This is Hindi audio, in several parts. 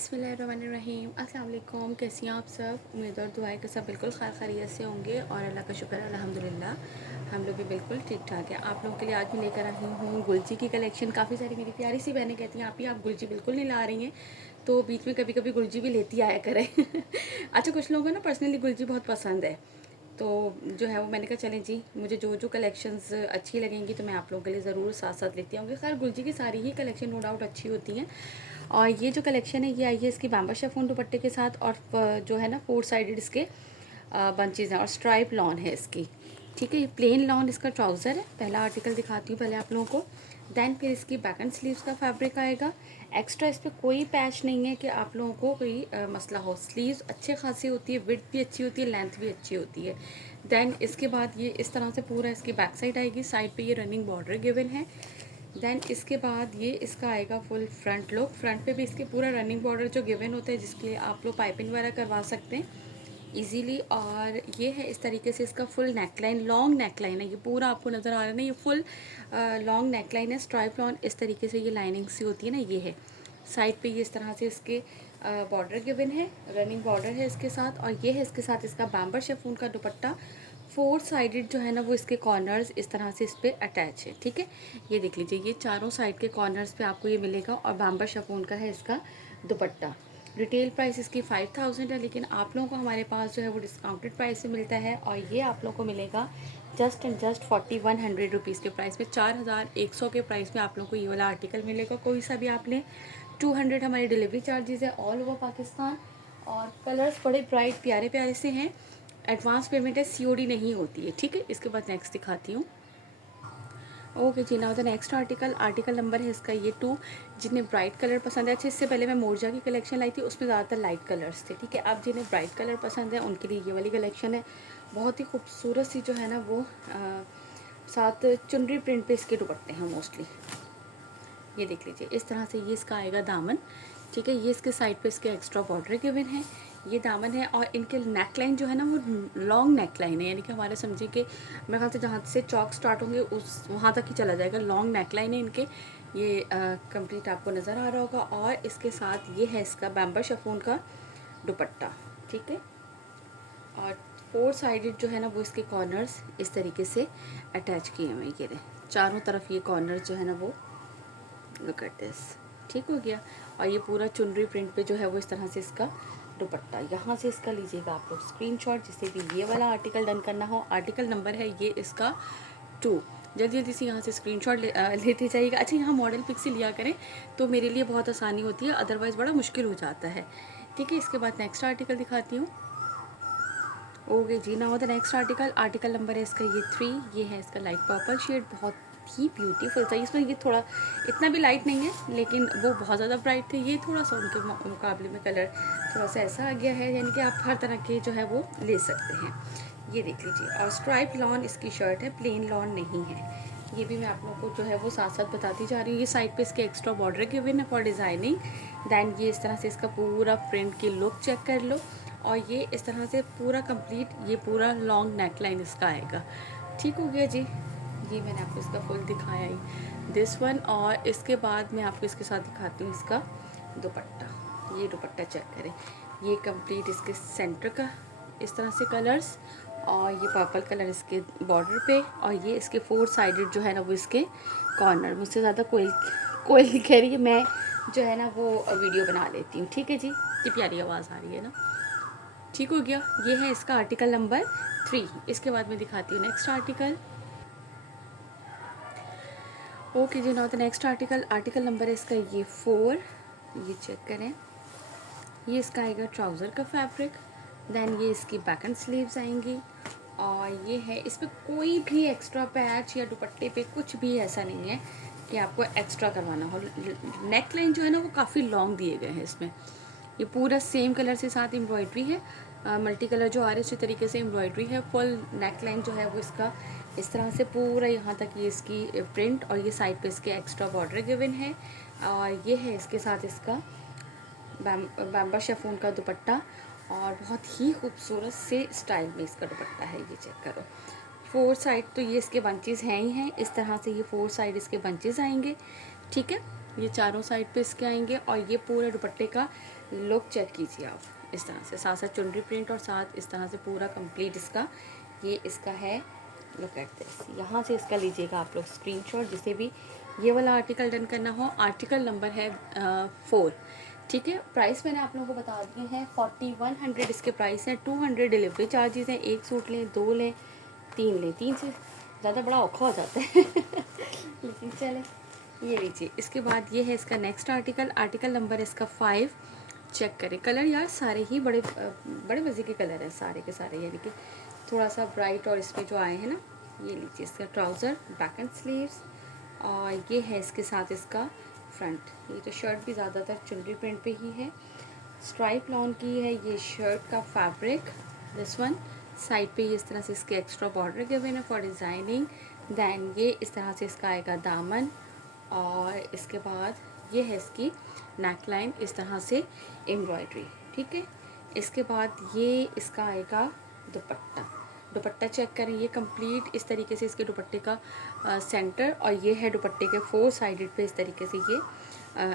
बिस्मिल्लाहिर्रहमानिर्रहीम। अस्सलाम वालेकुम। कैसी हैं आप सब? उम्मीद और दुआ है कि सब बिल्कुल खैर खैरियत से होंगे और अल्लाह का शुक्र है अल्हम्दुलिल्लाह हम लोग भी बिल्कुल ठीक ठाक है। आप लोगों के लिए आज मैं लेकर आई हूँ गुलजी की कलेक्शन। काफ़ी सारी मेरी प्यारी सी बहनें कहती हैं आप गुलजी बिल्कुल नहीं ला रही हैं, तो बीच में कभी कभी गुलजी भी लेती आया करें। अच्छा, कुछ लोगों को ना पर्सनली गुलजी बहुत पसंद है, तो जो है वो मैंने कहा चलें जी, मुझे जो जो कलेक्शंस अच्छी लगेंगी तो मैं आप लोगों के लिए ज़रूर साथ साथ लेती आऊँगी। खैर गुलजी की सारी ही कलेक्शन नो डाउट अच्छी होती हैं। और ये जो कलेक्शन है ये आई है इसकी बैम्बा शिफॉन दुपट्टे के साथ, और जो है ना 4 साइडेड इसके बंचेज हैं और स्ट्राइप लॉन है इसकी। ठीक है, ये प्लेन लॉन इसका ट्राउज़र है। पहला आर्टिकल दिखाती हूँ पहले आप लोगों को, देन फिर इसकी बैक एंड स्लीव्स का फैब्रिक आएगा। एक्स्ट्रा इस पर कोई पैच नहीं है कि आप लोगों को कोई मसला हो। स्लीव्स अच्छे खासी होती है, विड्थ भी अच्छी होती है, लेंथ भी अच्छी होती है। देन इसके बाद ये इस तरह से पूरा इसकी बैक साइड आएगी, साइड पे ये रनिंग बॉर्डर गिवन है। देन इसके बाद ये इसका आएगा फुल फ्रंट लुक। फ्रंट पे भी इसके पूरा रनिंग बॉर्डर जो गिवन होता है, जिसके लिए आप लोग पाइपिंग वगैरह करवा सकते हैं इजीली। और ये है इस तरीके से इसका फुल नेकलाइन, लॉन्ग नेकलाइन है, ये पूरा आपको नज़र आ रहा है ना, ये फुल लॉन्ग नेकलाइन है। स्ट्राइप लॉन इस तरीके से ये लाइनिंग सी होती है ना, ये है। साइड पे ये इस तरह से इसके बॉर्डर गिवन है, रनिंग बॉर्डर है इसके साथ। और ये है इसके साथ इसका बैम्बर शिफॉन का दुपट्टा। 4 साइडेड जो है ना वो इसके कॉर्नर्स इस तरह से इस पर अटैच है। ठीक है, ये देख लीजिए, ये चारों साइड के कॉर्नर्स पे आपको ये मिलेगा। और बैम्बर शिफॉन का है इसका दुपट्टा। रिटेल प्राइस इसकी 5000 है, लेकिन आप लोगों को हमारे पास जो है वो डिस्काउंटेड प्राइस से मिलता है, और ये आप लोगों को मिलेगा जस्ट एंड जस्ट 4100 रुपीज़ के प्राइस में। 4100 के प्राइस में आप लोगों को ये वाला आर्टिकल मिलेगा। कोई सा भी आप लें, 200 हमारी डिलीवरी चार्जेस है ऑल ओवर पाकिस्तान। और कलर्स बड़े ब्राइट प्यारे प्यारे से हैं। एडवांस पेमेंट है, सीओडी नहीं होती है। ठीक है, इसके बाद नेक्स्ट दिखाती हूँ। ओके जी, now the next article number है इसका ये 2। जिन्हें ब्राइट कलर पसंद है, अच्छा इससे पहले मैं मोरजा की कलेक्शन लाई थी, उसमें ज़्यादातर लाइट कलर्स थे। ठीक है, अब जिन्हें ब्राइट कलर पसंद है उनके लिए ये वाली कलेक्शन है। बहुत ही खूबसूरत सी जो है ना वो साथ चुनरी प्रिंट पे इसके दुपट्टे हैं मोस्टली। ये देख लीजिए, इस तरह से ये इसका आएगा दामन। ठीक है, ये इसके साइड पे इसके एक्स्ट्रा बॉर्डर गिवन है, ये दामन है। और इनके नेकलाइन जो है ना वो लॉन्ग नेकलाइन है, यानी कि हमारे समझिए कि मेरे ख्याल से जहाँ से चौक स्टार्ट होंगे उस वहाँ तक ही चला जाएगा। लॉन्ग नेकलाइन है इनके। ये कंप्लीट आपको नज़र आ रहा होगा। और इसके साथ ये है इसका बैम्बर शिफॉन का दुपट्टा। ठीक है, और 4 साइडेड जो है ना वो इसके कॉर्नर्स इस तरीके से अटैच किए हुए, ये रहे चारों तरफ ये कॉर्नर्स जो है ना वो लुक एट दिस। ठीक हो गया। और ये पूरा चुनरी प्रिंट पे जो है वो इस तरह से इसका दुपट्टा। यहाँ से इसका लीजिएगा आप लोग स्क्रीनशॉट, जिससे भी ये वाला आर्टिकल डन करना हो। आर्टिकल नंबर है ये इसका 2। जल्दी जल्दी से यहाँ से स्क्रीनशॉट लेते जाइएगा। अच्छा, यहाँ मॉडल पिक से लिया करें तो मेरे लिए बहुत आसानी होती है, अदरवाइज़ बड़ा मुश्किल हो जाता है। ठीक है, इसके बाद नेक्स्ट आर्टिकल दिखाती हूँ। ओके जी, now the next article number है इसका ये 3। ये है इसका लाइट पर्पल शेड, बहुत ही ब्यूटीफुल था। इसमें ये थोड़ा इतना भी लाइट नहीं है, लेकिन वो बहुत ज़्यादा ब्राइट थे, ये थोड़ा सा उनके मुकाबले में कलर थोड़ा सा ऐसा आ गया है, यानी कि आप हर तरह के जो है वो ले सकते हैं। ये देख लीजिए, और स्ट्राइप लॉन इसकी शर्ट है, प्लेन लॉन नहीं है। ये भी मैं आप लोगों को जो है वो साथ साथ बताती जा रही हूँ। ये साइड पे इसके एक्स्ट्रा बॉर्डर गिवन है फॉर डिज़ाइनिंग। दैन ये इस तरह से इसका पूरा प्रिंट की लुक चेक कर लो। और ये इस तरह से पूरा कंप्लीट ये पूरा लॉन्ग नेकलाइन इसका आएगा। ठीक हो गया जी, ये मैंने आपको इसका फुल दिखाया ही दिस वन। और इसके बाद मैं आपको इसके साथ दिखाती हूँ इसका दुपट्टा। ये दुपट्टा चेक करें, ये कंप्लीट इसके सेंटर का इस तरह से कलर्स, और ये पर्पल कलर इसके बॉर्डर पे, और ये इसके 4 साइडेड जो है ना वो इसके कॉर्नर। मुझसे ज़्यादा कोई कह रही है, मैं जो है ना वो वीडियो बना लेती हूँ। ठीक है जी, ये प्यारी आवाज़ आ रही है ना। ठीक हो गया, ये है इसका आर्टिकल नंबर 3। इसके बाद मैं दिखाती हूँ नेक्स्ट आर्टिकल। ओके जी, now the next article number है इसका ये 4। ये चेक करें, ये इसका आएगा ट्राउज़र का फैब्रिक। देन ये इसकी बैक एंड स्लीव्स आएंगी। और ये है, इस पर कोई भी एक्स्ट्रा पैच या दुपट्टे पे कुछ भी ऐसा नहीं है कि आपको एक्स्ट्रा करवाना हो। नेक लाइन जो है ना वो काफ़ी लॉन्ग दिए गए हैं इसमें। ये पूरा सेम कलर से साथ एम्ब्रॉयड्री है, मल्टी कलर जो आ रहे हैं उसी तरीके से एम्ब्रॉयड्री है। फुल नेक लाइन जो है वो इसका इस तरह से पूरा यहाँ तक ये इसकी प्रिंट, और ये साइड पे इसके एक्स्ट्रा बॉर्डर गिवन है। और ये है इसके साथ इसका बैम्बा शिफॉन का दुपट्टा, और बहुत ही खूबसूरत से स्टाइल में इसका दुपट्टा है। ये चेक करो, 4 साइड तो ये इसके बंचेस हैं ही हैं, इस तरह से ये 4 साइड इसके बंचेस आएंगे। ठीक है, ये चारों साइड पे इसके आएंगे। और ये पूरे दुपट्टे का लुक चेक कीजिए आप इस तरह से, साथ साथ चुनरी प्रिंट और साथ इस तरह से पूरा कंप्लीट इसका ये इसका है। लुक एट दिस, यहाँ से इसका लीजिएगा आप लोग स्क्रीनशॉट। जिसे भी ये वाला आर्टिकल डन करना हो, आर्टिकल नंबर है 4, ठीक है। प्राइस मैंने आप लोगों को बता दिए हैं 4100 इसके प्राइस हैं। 200 डिलीवरी चार्जेस हैं। एक सूट लें, 2 लें, 3 लें, 3 से ज़्यादा बड़ा औखा हो जाता है लेकिन चले, ये लीजिए। इसके बाद ये है इसका नेक्स्ट आर्टिकल, आर्टिकल नंबर इसका 5। चेक करें कलर यार, सारे ही बड़े बड़े मज़े के कलर हैं सारे के सारे, यानी कि थोड़ा सा ब्राइट और इसमें जो आए हैं ना। ये लीजिए इसका ट्राउज़र, बैक एंड स्लीव्स, और ये है इसके साथ इसका फ्रंट। ये तो शर्ट भी ज़्यादातर चुनरी प्रिंट पे ही है, स्ट्राइप लॉन की है ये शर्ट का फैब्रिक। दिस वन साइड पे ये इस तरह से इसके एक्स्ट्रा बॉर्डर गिवन है फॉर डिज़ाइनिंग। दैन ये इस तरह से इसका आएगा दामन, और इसके बाद ये है इसकी नेक लाइन इस तरह से एम्ब्रॉयडरी, ठीक है। इसके बाद ये इसका आएगा दुपट्टा। दुपट्टा चेक करें, ये कंप्लीट इस तरीके से इसके दुपट्टे का सेंटर, और ये है दुपट्टे के 4 साइडेड पे इस तरीके से ये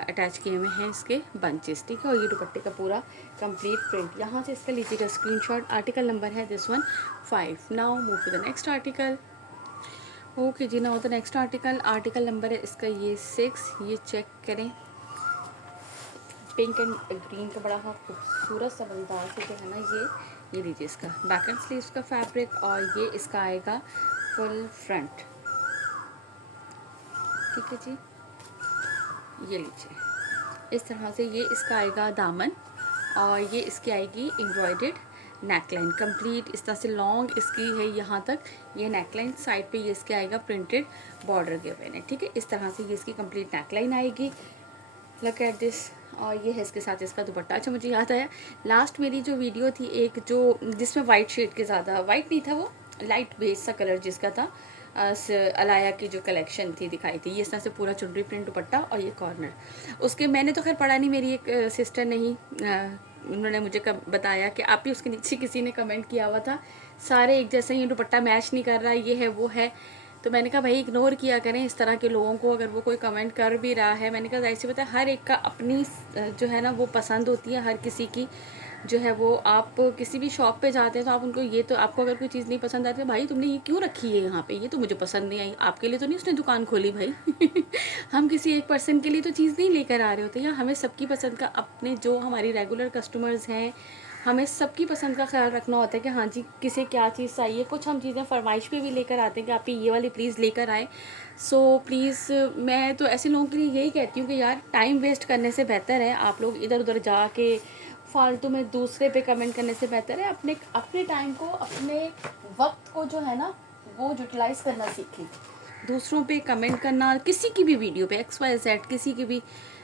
अटैच किए हुए हैं इसके बंचेस, ठीक है। और ये दुपट्टे का पूरा कंप्लीट प्रिंट, यहाँ से इसका लीजिएगा स्क्रीनशॉट। आर्टिकल नंबर है this one 5। Now move to the next article. Okay जी, now the next article, article number है इसका ये 6। ये चेक करें, पिंक एंड ग्रीन का बड़ा खूबसूरत सा बंदाज से जो है ना ये लीजिए इसका बैक एंड स्लीव्स का फैब्रिक, और ये इसका आएगा फुल फ्रंट, ठीक है जी। ये लीजिए इस तरह से ये इसका आएगा दामन, और ये इसकी आएगी एम्ब्रॉयडर्ड नेकलाइन कंप्लीट इस तरह से लॉन्ग इसकी है यहाँ तक। ये नेकलाइन साइड पे ये इसके आएगा प्रिंटेड बॉर्डर गिवन है, ठीक है। इस तरह से ये इसकी कंप्लीट नेकलाइन आएगी। लुक एट दिस, और ये है इसके साथ इसका दुपट्टा। अच्छा मुझे याद आया, लास्ट मेरी जो वीडियो थी एक जो जिसमें वाइट शेड के ज़्यादा वाइट नहीं था, वो लाइट बेस सा कलर जिसका था, अलाया की जो कलेक्शन थी दिखाई थी, ये इस तरह से पूरा चुनरी प्रिंट दुपट्टा और ये कॉर्नर उसके। मैंने तो खैर पढ़ा नहीं, मेरी एक सिस्टर ने ही उन्होंने मुझे बताया कि आप ही उसके नीचे किसी ने कमेंट किया हुआ था, सारे एक जैसे ही दुपट्टा मैच नहीं कर रहा, ये है वो है। तो मैंने कहा भाई इग्नोर किया करें इस तरह के लोगों को, अगर वो कोई कमेंट कर भी रहा है। मैंने कहा जाहिर सी बात है, हर एक का अपनी जो है ना वो पसंद होती है, हर किसी की जो है वो। आप किसी भी शॉप पे जाते हैं तो आप उनको ये तो, आपको अगर कोई चीज़ नहीं पसंद आती है, भाई तुमने ये क्यों रखी है यहाँ पे, ये तो मुझे पसंद नहीं आई। आपके लिए तो नहीं उसने दुकान खोली भाई हम किसी एक पर्सन के लिए तो चीज़ नहीं लेकर आ रहे होते हैं। हमें सबकी पसंद का, अपने जो हमारी रेगुलर कस्टमर्स हैं, हमें सबकी पसंद का ख्याल रखना होता है कि हाँ जी किसे क्या चीज़ चाहिए। कुछ हम चीज़ें फरमाइश पे भी लेकर आते हैं कि आप ये वाली प्लीज़ लेकर आए। सो प्लीज़ मैं तो ऐसे लोगों के लिए यही कहती हूँ कि यार टाइम वेस्ट करने से बेहतर है आप लोग इधर उधर जाके फालतू में दूसरे पे कमेंट करने से बेहतर है अपने अपने टाइम को, अपने वक्त को जो है ना वो यूटिलाइज़ करना सीखें। दूसरों पे कमेंट करना, किसी की भी वीडियो पे XYZ किसी की भी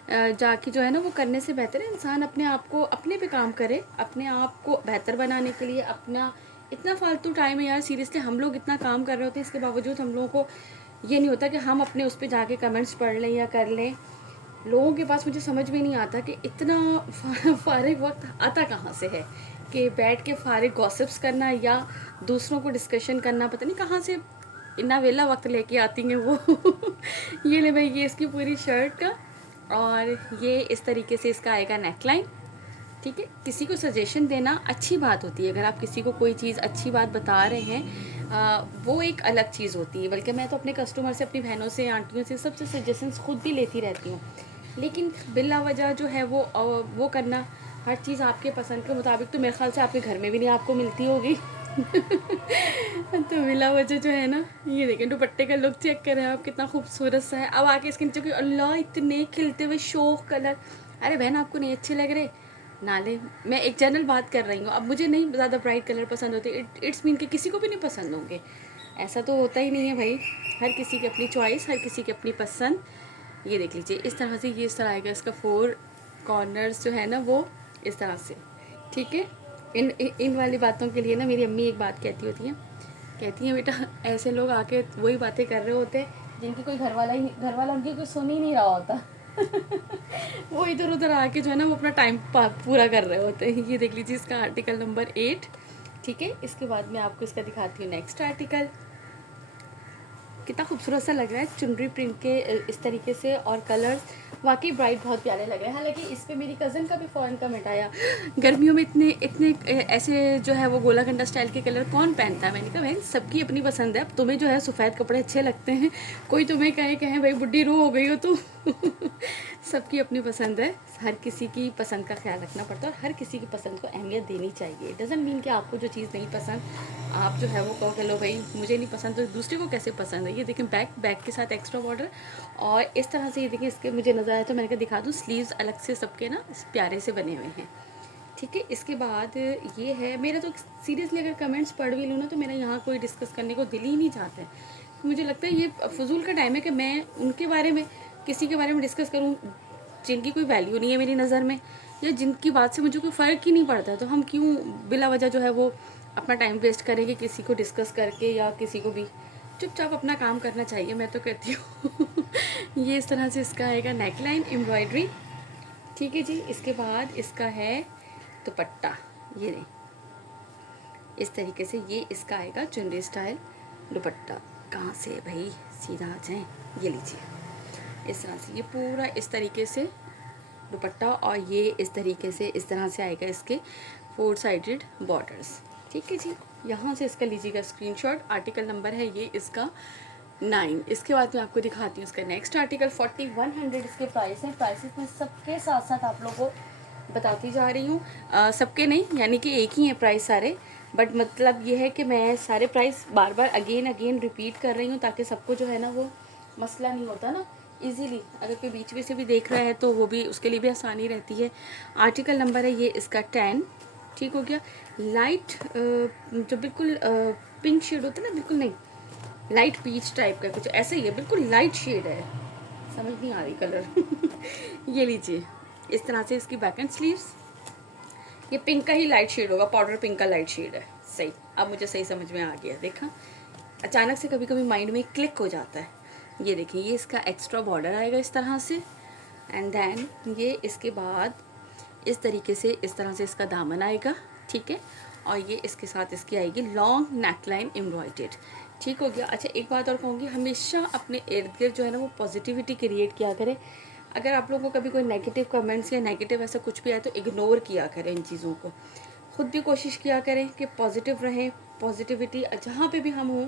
जाके जो है ना वो करने से बेहतर है इंसान अपने आप को, अपने पे काम करे, अपने आप को बेहतर बनाने के लिए। अपना इतना फालतू टाइम है यार, सीरियसली हम लोग इतना काम कर रहे होते हैं, इसके बावजूद हम लोगों को ये नहीं होता कि हम अपने उस पर जाके कमेंट्स पढ़ लें या कर लें। लोगों के पास मुझे समझ में नहीं आता कि इतना फारिग वक्त आता कहाँ से है कि बैठ के फारिग गॉसिप्स करना या दूसरों को डिस्कशन करना, पता नहीं कहाँ से इतना वेला वक्त लेके आती हैं वो ये ले भाई, ये इसकी पूरी शर्ट का, और ये इस तरीके से इसका आएगा नेकलाइन, ठीक है। किसी को सजेशन देना अच्छी बात होती है, अगर आप किसी को कोई चीज़ अच्छी बात बता रहे हैं वो एक अलग चीज़ होती है। बल्कि मैं तो अपने कस्टमर से, अपनी बहनों से, आंटियों से सबसे सजेशंस खुद भी लेती रहती हूँ, लेकिन बिला वजह जो है वो करना, हर चीज़ आपके पसंद के मुताबिक तो मेरे ख्याल से आपके घर में भी नहीं आपको मिलती होगी तो बिला वजह जो है ना, ये देखें दुपट्टे का लुक चेक करें आप कितना खूबसूरत सा है। अब आके इसके नीचे कोई अल्लाह इतने खिलते हुए शोक कलर, अरे बहन आपको नहीं अच्छे लग रहे नाले, मैं एक जनरल बात कर रही हूँ। अब मुझे नहीं ज़्यादा ब्राइट कलर पसंद होते, इट्स मीन कि किसी को भी नहीं पसंद होंगे, ऐसा तो होता ही नहीं है भाई। हर किसी की अपनी चॉइस, हर किसी की अपनी पसंद। ये देख लीजिए इस तरह से, ये इस तरह आएगा इसका 4 कॉर्नर्स जो है ना वो इस तरह से, ठीक है। इन वाली बातों के लिए ना मेरी अम्मी एक बात कहती हैं बेटा ऐसे लोग आके वही बातें कर रहे होते हैं जिनकी कोई घर वाला उनकी कोई सुन ही नहीं रहा होता वो इधर उधर आके जो है ना वो अपना टाइम पूरा कर रहे होते हैं। ये देख लीजिए इसका आर्टिकल नंबर 8, ठीक है। इसके बाद मैं आपको इसका दिखाती हूँ नेक्स्ट आर्टिकल। कितना खूबसूरत सा लग रहा है चुनरी प्रिंट के इस तरीके से, और कलर्स वाकई ब्राइट बहुत प्यारे लग रहे हैं। हालांकि इस पे मेरी कज़न का भी फ़ौरन कमेंट आया, गर्मियों में इतने इतने ऐसे जो है वो गोला कंडा स्टाइल के कलर कौन पहनता है। मैंने कहा बहन सबकी अपनी पसंद है। अब तुम्हें जो है सफ़ेद कपड़े अच्छे लगते हैं, कोई तुम्हें कहे भाई बुड्ढी रू हो गई हो तो सबकी अपनी पसंद है। हर किसी की पसंद का ख्याल रखना पड़ता है और हर किसी की पसंद को अहमियत देनी चाहिए। डज़न्ट मीन कि आपको जो चीज़ नहीं पसंद आप जो है वो कहो कि लो भाई मुझे नहीं पसंद तो दूसरे को कैसे पसंद है। ये देखें बैक के साथ एक्स्ट्रा बॉर्डर और इस तरह से ये देखें इसके मुझे नज़र आया तो मैंने कहा दिखा दूँ। स्लीव्स अलग से सबके ना प्यारे से बने हुए हैं। ठीक है, इसके बाद ये है मेरा तो सीरियसली अगर कमेंट्स पढ़ भी लूँ ना तो मेरा यहाँ कोई डिस्कस करने को दिल ही नहीं चाहता है। मुझे लगता है ये फजूल का टाइम है कि मैं उनके बारे में किसी के बारे में डिस्कस करूँ जिनकी कोई वैल्यू नहीं है मेरी नज़र में, या जिनकी बात से मुझे कोई फ़र्क ही नहीं पड़ता है। तो हम क्यों बिला वजह जो है वो अपना टाइम वेस्ट करेंगे किसी को डिस्कस करके, या किसी को भी चुपचाप अपना काम करना चाहिए, मैं तो कहती हूँ। ये इस तरह से इसका आएगा नेकलाइन एम्ब्रॉयडरी। ठीक है जी, इसके बाद इसका है दुपट्टा। ये नहीं इस तरीके से ये इसका आएगा चुनरी स्टाइल दुपट्टा। कहाँ से भाई सीधा आ जाएँ, ये लीजिए इस तरह से ये पूरा इस तरीके से दुपट्टा और ये इस तरीके से इस तरह से आएगा इसके 4 साइडेड बॉर्डर्स। ठीक है जी, यहाँ से इसका लीजिएगा स्क्रीनशॉट। आर्टिकल नंबर है ये इसका 9। इसके बाद मैं आपको दिखाती हूँ इसका नेक्स्ट आर्टिकल 4100 इसके प्राइस हैं। प्राइसेस में सबके साथ साथ आप लोगों को बताती जा रही हूँ, सबके नहीं यानी कि एक ही है प्राइस सारे, बट मतलब ये है कि मैं सारे प्राइस बार बार अगेन रिपीट कर रही हूँ ताकि सबको जो है ना वो मसला नहीं होता ना, इजीली अगर कोई बीच में से भी देख रहा है तो वो भी उसके लिए भी आसानी रहती है। आर्टिकल नंबर है ये इसका 10। ठीक हो गया। लाइट जो बिल्कुल पिंक शेड होता है ना, बिल्कुल नहीं लाइट पीच टाइप का कुछ ऐसा ही है, बिल्कुल लाइट शेड है, समझ नहीं आ रही कलर। ये लीजिए इस तरह से इसकी बैक एंड स्लीव्स, ये पिंक का ही लाइट शेड होगा, पाउडर पिंक का लाइट शेड है। सही, अब मुझे सही समझ में आ गया। देखा अचानक से कभी कभी माइंड में क्लिक हो जाता है। ये देखिए ये इसका एक्स्ट्रा बॉर्डर आएगा इस तरह से, एंड देन ये इसके बाद इस तरीके से इस तरह से इसका दामन आएगा। ठीक है, और ये इसके साथ इसकी आएगी लॉन्ग नेकलाइन एम्ब्रॉयडर्ड। ठीक हो गया। अच्छा एक बात और कहूँगी, हमेशा अपने इर्द गिर्द जो है ना वो पॉजिटिविटी क्रिएट किया करें। अगर आप लोगों को कभी कोई नेगेटिव कमेंट्स या नेगेटिव ऐसा कुछ भी आए तो इग्नोर किया करें इन चीज़ों को। खुद भी कोशिश किया करें कि पॉजिटिव रहें। पॉजिटिविटी जहाँ पे भी हम हों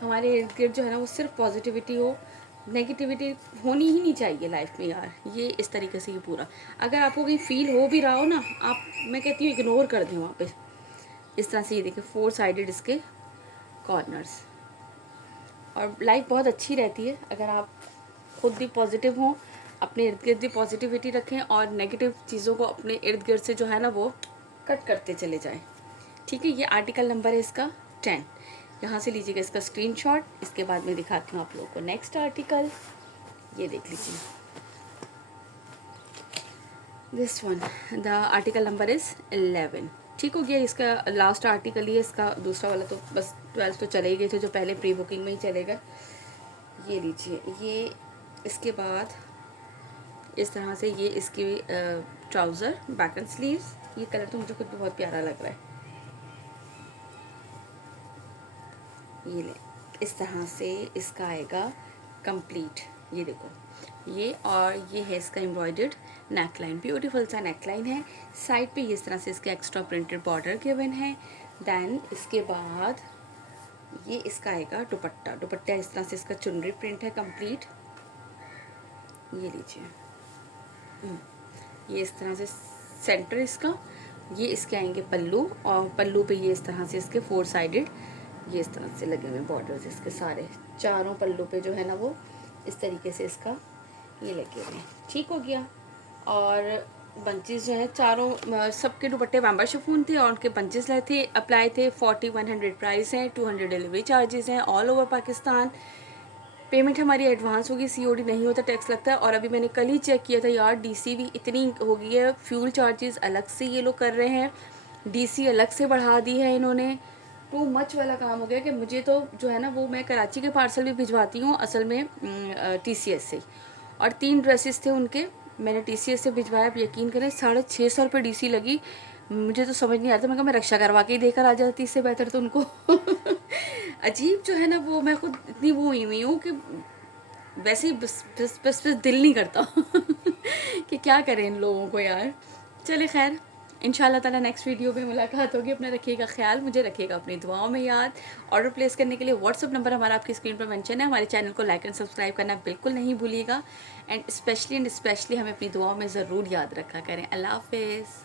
हमारे इर्द गिर्द जो है ना वो सिर्फ पॉजिटिविटी हो, नेगेटिविटी होनी ही नहीं चाहिए लाइफ में यार। ये इस तरीके से ये पूरा अगर आपको कहीं फील हो भी रहा हो ना, आप मैं कहती हूँ इग्नोर कर दें वहाँ पे। इस तरह से ये देखिए 4 साइडेड इसके कॉर्नर्स, और लाइफ बहुत अच्छी रहती है अगर आप खुद भी पॉजिटिव हों, अपने इर्द गिर्द भी पॉजिटिविटी रखें और नेगेटिव चीज़ों को अपने इर्द गिर्द से जो है ना वो कट करते चले जाएं। ठीक है, ये आर्टिकल नंबर है इसका 10। यहाँ से लीजिएगा इसका स्क्रीनशॉट। इसके बाद मैं दिखाती हूँ आप लोगों को नेक्स्ट आर्टिकल। ये देख लीजिए this one, the article number is 11। ठीक हो गया। इसका लास्ट आर्टिकल ही है, इसका दूसरा वाला तो बस 12 तो चले ही गए थे जो पहले प्री बुकिंग में ही चलेगा। ये लीजिए ये इसके बाद इस तरह से ये इसकी ट्राउज़र बैक एंड स्लीव्स। ये कलर तो मुझे खुद भी बहुत प्यारा लग रहा है। ये ले इस तरह से इसका आएगा कंप्लीट। ये देखो ये, और ये है इसका एम्ब्रॉयडर्ड नेकलाइन, ब्यूटीफुल सा नेकलाइन है। साइड पे इस तरह से इसके एक्स्ट्रा प्रिंटेड बॉर्डर गिवन है। देन इसके बाद ये इसका आएगा दुपट्टा। दुपट्टा इस तरह से इसका चुनरी प्रिंट है कंप्लीट। ये लीजिए ये इस तरह से सेंटर इसका, ये इसके आएंगे पल्लू, और पल्लू पे ये इस तरह से इसके 4 साइडेड ये इस तरह से लगे हुए बॉर्डर्स इसके सारे चारों पल्लू पे जो है ना वो इस तरीके से इसका ये लगे हुए हैं। ठीक हो गया। और बंचेस जो है चारों सबके दुपट्टे बैम्बर शिफॉन थे और उनके बंचेस लाए थे, अप्लाई थे। 4100 प्राइस है, 200 डिलीवरी चार्जेस हैं ऑल ओवर पाकिस्तान। पेमेंट हमारी एडवांस होगी, सीओडी नहीं होता, टैक्स लगता है। और अभी मैंने कल ही चेक किया था यार, डीसी भी इतनी हो गई है, फ्यूल चार्जेस अलग से ये लोग कर रहे हैं, डीसी अलग से बढ़ा दी है इन्होंने। टू मच वाला काम हो गया कि मुझे तो जो है ना वो मैं कराची के पार्सल भी भिजवाती हूँ असल में TCS से, और 3 ड्रेसेस थे उनके मैंने TCS से भिजवाया। आप यकीन करें 650 रुपये DC लगी। मुझे तो समझ नहीं आता, मैं कहा मैं रक्षा करवा के ही देकर आ जाती, इससे बेहतर तो उनको। अजीब जो है ना वो, मैं खुद इतनी वो हुई हुई हूँ कि वैसे ही बस दिल नहीं करता कि क्या करें इन लोगों को यार। चले खैर, इंशाल्लाह ताला नेक्स्ट वीडियो में मुलाकात होगी। अपना रखिएगा ख्याल, मुझे रखिएगा अपनी दुआओं में याद। ऑर्डर प्लेस करने के लिए व्हाट्सअप नंबर हमारा आपकी स्क्रीन पर मेंशन है। हमारे चैनल को लाइक एंड सब्सक्राइब करना बिल्कुल नहीं भूलिएगा, एंड स्पेशली हमें अपनी दुआओं में ज़रूर याद रखा करें। अल्लाह हाफिज़।